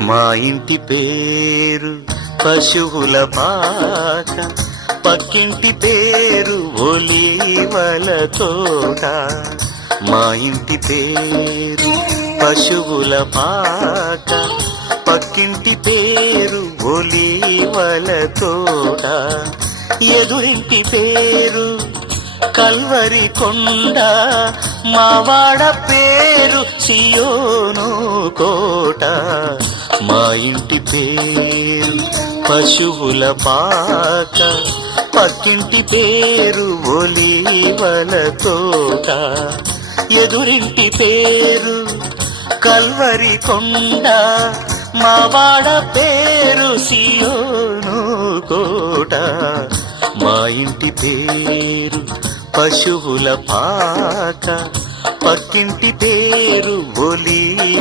మా ఇంటి పేరు పశువుల పాక, పక్కింటి పేరు ఒలీవల తోట. మా ఇంటి పేరు పశువుల పాక, పక్కింటి పేరు ఒలీవల తోట. ఎదురింటి పేరు కల్వరి కొండ, మావాడ పేరు సియోను కోట. మా ఇంటి పేరు పశువుల పాక, పక్కింటి పేరు ఒలీవల తోట. ఎదురింటి పేరు కల్వరి కొండ, మావాడ పేరు సియోను కోట. మా ఇంటి పేరు పశువుల పాక, పక్కింటి పేరు ఒలీవల